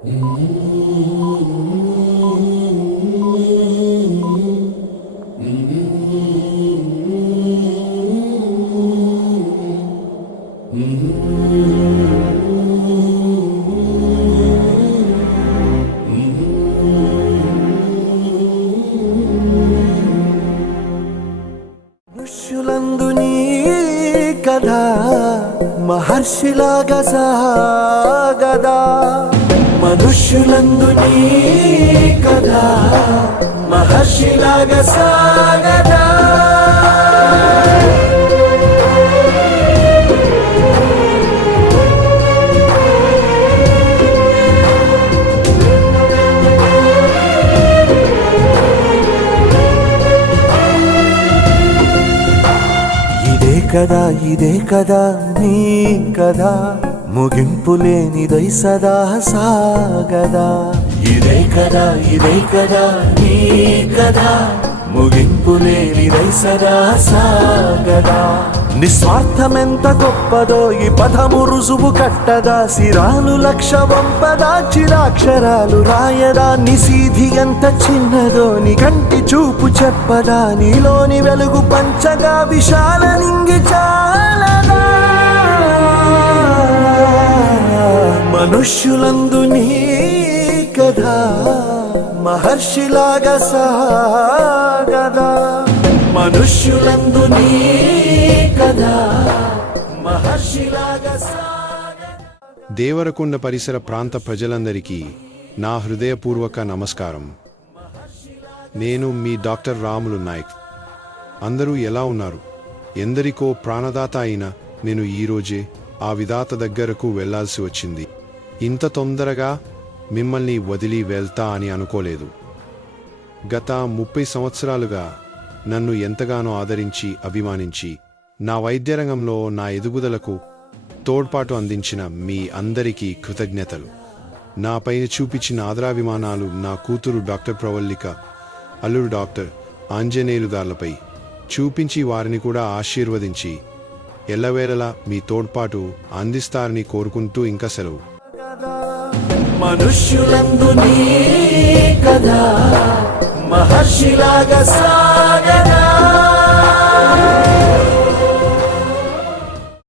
మనుష్యులందుని కథ మహర్షిలాగా సాగదా, మనుష్యులందుని కథ మహర్షిలాగా సాగదా. ఇదే కదా నీ కదా, ముగింపులేనిదై సదా సాగదా. ఇదే కదా నీ కదా, ముగింపులేనిదై సదా సాగదా. నిస్వార్థమెంత గొప్పదో ఈ పదము రుజువు కట్టదా, సిరాలు లక్ష వంపదా చిరాక్షరాలు రాయదా. నిశీధి ఎంత చిన్నదో నీ కంటి చూపు చెప్పదా, నీలోని వెలుగు పంచగా విశాల నింగి చాలదా. మనుష్యులందు నీ కథ మహర్షిలాగా సాగదా, మనుష్యులందు నీ కథ మహర్షిలాగా సాగదా. దేవరకొండ పరిసర ప్రాంత ప్రజలందరికీ నా హృదయపూర్వక నమస్కారం. నేను మీ డాక్టర్ రాములు నాయక్. అందరూ ఎలా ఉన్నారు? ఎందరికో ప్రాణదాత అయిన నేను ఈరోజే ఆ విధాత దగ్గరకు వెళ్లాల్సి వచ్చింది. ఇంత తొందరగా మిమ్మల్ని వదిలి వెళ్తా అని అనుకోలేదు. గత 30 సంవత్సరాలుగా నన్ను ఎంతగానో ఆదరించి అభిమానించి నా వైద్యరంగంలో నా ఎదుగుదలకు తోడ్పాటు అందించిన మీ అందరికీ కృతజ్ఞతలు. నాపై చూపించిన ఆదరాభిమానాలు నా కూతురు డాక్టర్ ప్రవల్లిక, అల్లుడు డాక్టర్ ఆంజనేయులు గార్లపై చూపించి వారిని కూడా ఆశీర్వదించి ఎల్లవేళలా మీ తోడ్పాటు అందిస్తారని కోరుకుంటూ ఇంకా సెలవు. మనుష్యులందు నీ కథ మహర్షిలాగా సాగదా.